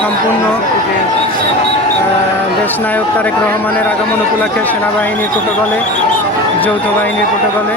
সম্পূর্ণ দেশনায়ক তারেক রহমানের আগমন উপলক্ষে সেনাবাহিনীর প্রোটোকলে, যৌথ বাহিনীর প্রোটোকলে